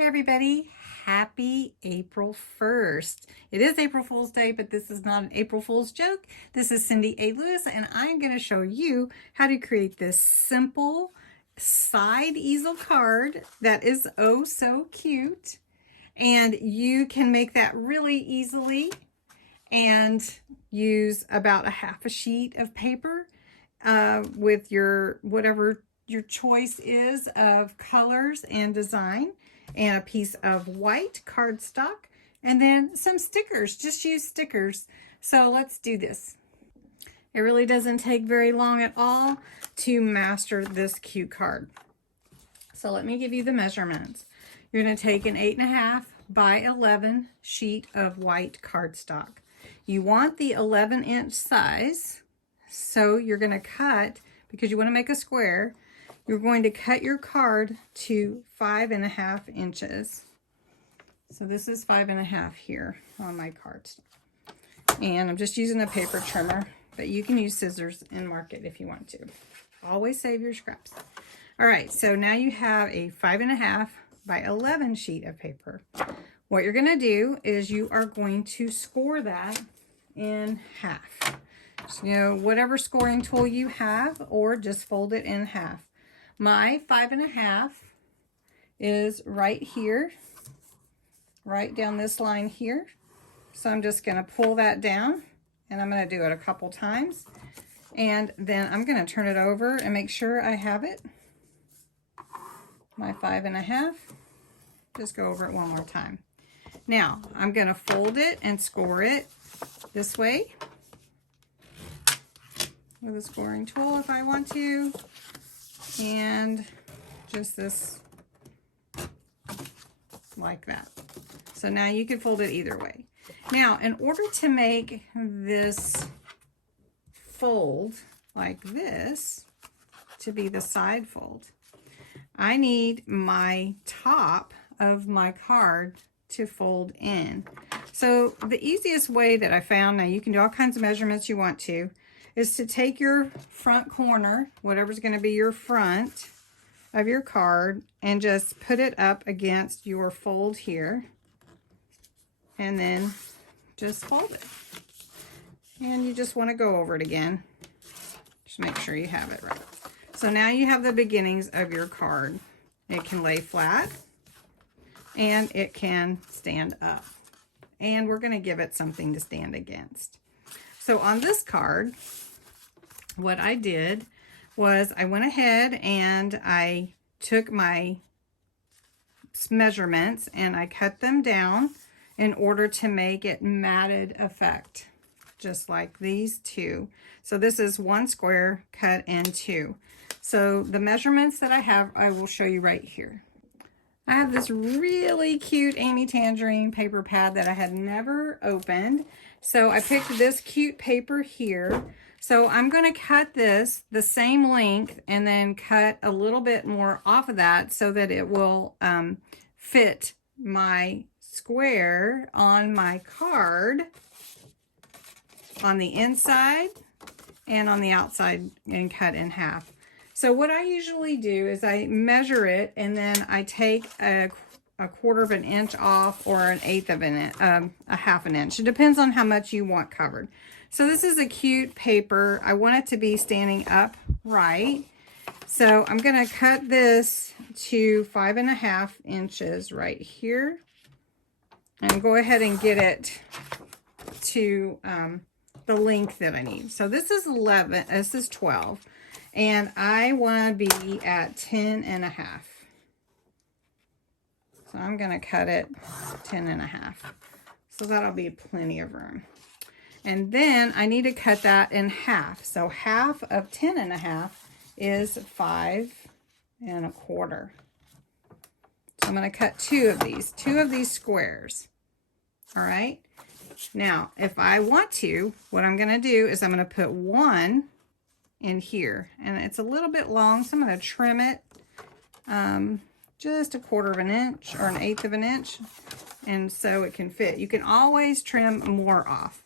Hey everybody, happy April 1st. It is April Fool's Day, but this is not an April Fool's joke. This is Cindy A. Lewis, and I'm going to show you how to create this simple side easel card that is oh so cute. And you can make that really easily and use about a half a sheet of paper with your whatever your choice is of colors and design, and a piece of white cardstock, and then some stickers. Just use stickers. So let's do this. It really doesn't take very long at all to master this cute card. So let me give you the measurements. You're going to take an 8.5 by 11 sheet of white cardstock. You want the 11-inch size, so you're going to cut, because you want to make a square, you're going to cut your card to 5.5 inches. So this is 5.5 here on my card. And I'm just using a paper trimmer, but you can use scissors and mark it if you want to. Always save your scraps. All right, so now you have a 5.5 by 11 sheet of paper. What you're gonna do is you are going to score that in half. So, you know, whatever scoring tool you have, or just fold it in half. My 5.5 is right here, right down this line here. So I'm just going to pull that down, and I'm going to do it a couple times. And then I'm going to turn it over and make sure I have it. My 5.5. Just go over it one more time. Now I'm going to fold it and score it this way with a scoring tool if I want to. And just this, like that. So now you can fold it either way. Now, in order to make this fold like this to be the side fold, I need my top of my card to fold in. So the easiest way that I found, now you can do all kinds of measurements you want to, is to take your front corner, whatever's going to be your front of your card, and just put it up against your fold here, and then just fold it. And you just want to go over it again. Just make sure you have it right. So now you have the beginnings of your card. It can lay flat, and it can stand up. And we're going to give it something to stand against. So on this card, what I did was I went ahead and I took my measurements and I cut them down in order to make it matted effect, just like these two. So this is one square cut in two. So the measurements that I have, I will show you right here. I have this really cute Amy Tangerine paper pad that I had never opened. So I picked this cute paper here. So I'm going to cut this the same length and then cut a little bit more off of that so that it will fit my square on my card on the inside and on the outside, and cut in half. So what I usually do is I measure it, and then I take a 1/4 of an inch off, or an 1/8 of an inch, a 1/2 an inch. It depends on how much you want covered. So this is a cute paper. I want it to be standing upright. So I'm going to cut this to 5.5 inches right here, and go ahead and get it to the length that I need. So this is 11, this is 12, and I want to be at 10.5. So I'm going to cut it 10.5. So that'll be plenty of room. And then I need to cut that in half. So half of 10.5 is 5.25. So I'm going to cut two of these squares. All right. Now, if I want to, what I'm going to do is I'm going to put one in here, and it's a little bit long, so I'm going to trim it just a 1/4 of an inch or an 1/8 of an inch, and so it can fit. You can always trim more off.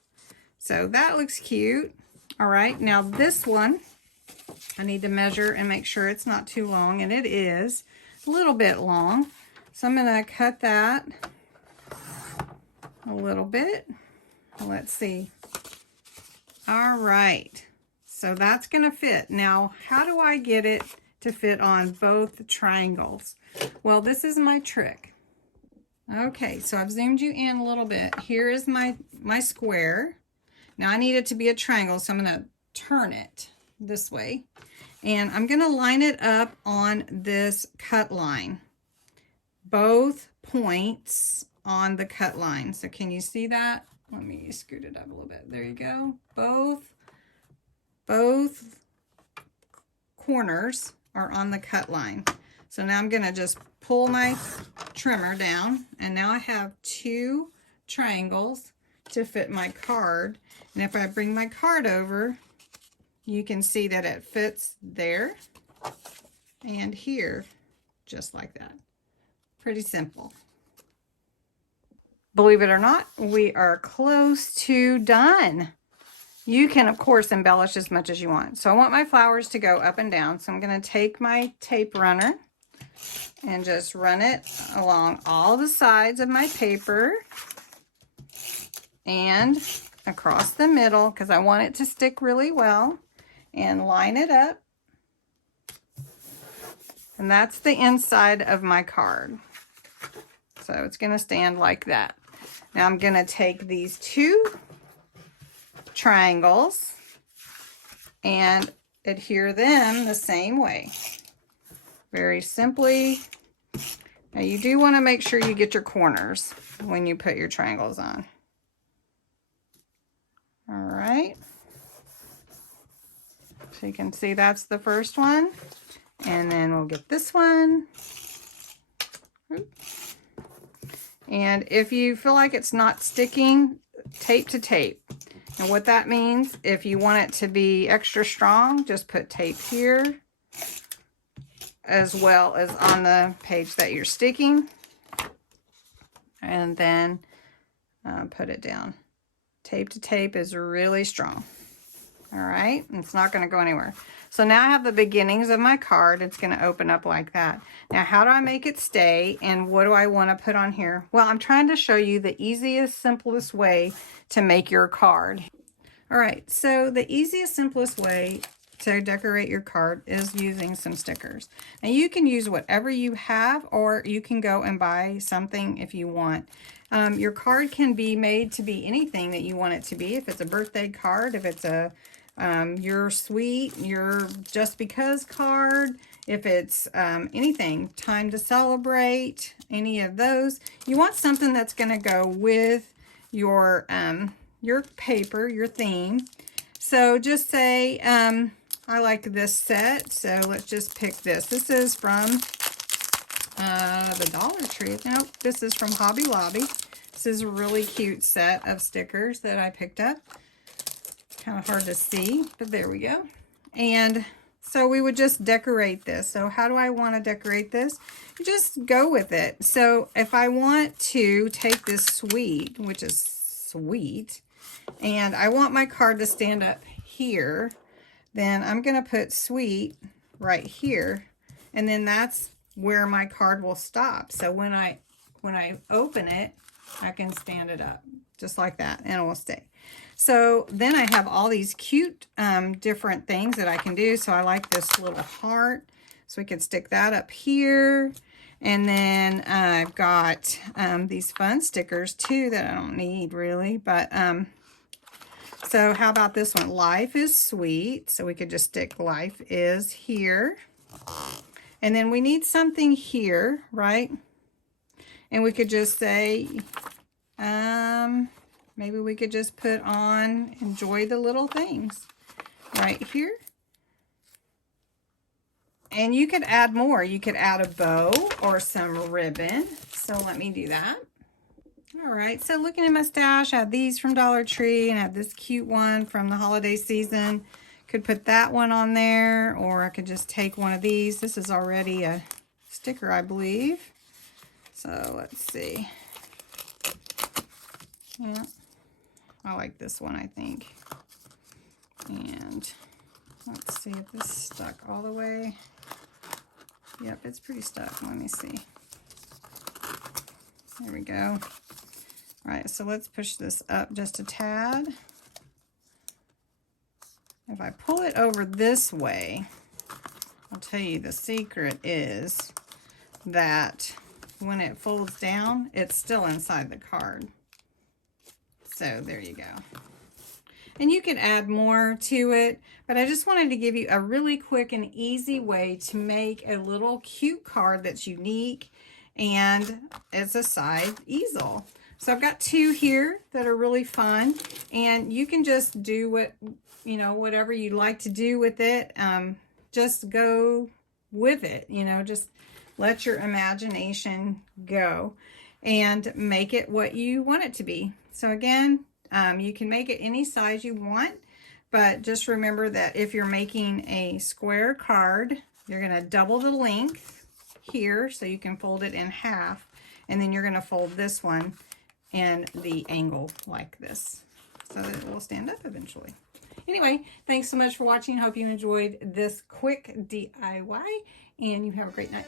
So that looks cute. All right, now this one I need to measure and make sure it's not too long, and it is a little bit long. So I'm going to cut that a little bit. Let's see. All right. So that's going to fit. Now, how do I get it to fit on both triangles? Well, this is my trick. Okay, so I've zoomed you in a little bit. Here is my square. Now I need it to be a triangle, so I'm going to turn it this way. And I'm going to line it up on this cut line. Both points on the cut line. So can you see that? Let me scoot it up a little bit. There you go. Both corners are on the cut line. So now I'm going to just pull my trimmer down, and now I have 2 triangles to fit my card. And if I bring my card over, you can see that it fits there and here, just like that. Pretty simple. Believe it or not, we are close to done. You can, of course, embellish as much as you want. So I want my flowers to go up and down. So I'm going to take my tape runner and just run it along all the sides of my paper and across the middle, because I want it to stick really well, and line it up. And that's the inside of my card. So it's going to stand like that. Now I'm going to take these 2 triangles and adhere them the same way. Very simply. Now you do want to make sure you get your corners when you put your triangles on. All right. So you can see that's the first one. And then we'll get this one. And if you feel like it's not sticking, tape to tape. And what that means, if you want it to be extra strong, just put tape here, as well as on the page that you're sticking. And then put it down. Tape to tape is really strong. All right, it's not going to go anywhere. So now I have the beginnings of my card. It's going to open up like that. Now, how do I make it stay, and what do I want to put on here? Well, I'm trying to show you the easiest, simplest way to make your card. All right, so the easiest, simplest way to decorate your card is using some stickers. Now, you can use whatever you have, or you can go and buy something if you want. Your card can be made to be anything that you want it to be. If it's a birthday card, if it's a your sweet, your just because card, if it's anything, time to celebrate, any of those. You want something that's going to go with your paper, your theme. So just say, I like this set, so let's just pick this. This is from the Dollar Tree. Nope, this is from Hobby Lobby. This is a really cute set of stickers that I picked up. Kind of hard to see, but there we go. And so we would just decorate this. So how do I want to decorate this? You just go with it. So if I want to take this sweet, which is sweet, and I want my card to stand up here, then I'm going to put sweet right here, and then that's where my card will stop. So when I open it, I can stand it up just like that, and it will stay. So then I have all these cute different things that I can do. So I like this little heart, so we could stick that up here. And then I've got these fun stickers too that I don't need really, but so how about this one? Life is sweet. So we could just stick life is here. And then we need something here, right? And we could just say, maybe we could just put on enjoy the little things right here. And you could add more. You could add a bow or some ribbon. So let me do that. All right, so looking at my stash, I have these from Dollar Tree and I have this cute one from the holiday season. Could put that one on there, or I could just take one of these. This is already a sticker, I believe. So let's see. Yeah, I like this one, I think. And let's see if this is stuck all the way. Yep, it's pretty stuck. Let me see. There we go. All right, so let's push this up just a tad. If I pull it over this way, I'll tell you the secret is that when it folds down, it's still inside the card. So there you go. And you can add more to it, but I just wanted to give you a really quick and easy way to make a little cute card that's unique, and it's a side easel. So I've got two here that are really fun, and you can just do whatever you like to do with it. Just go with it, just let your imagination go and make it what you want it to be. So again, you can make it any size you want, but just remember that if you're making a square card, you're going to double the length here so you can fold it in half, and then you're going to fold this one in the angle like this so that it will stand up eventually. Anyway, thanks so much for watching. Hope you enjoyed this quick DIY, and you have a great night.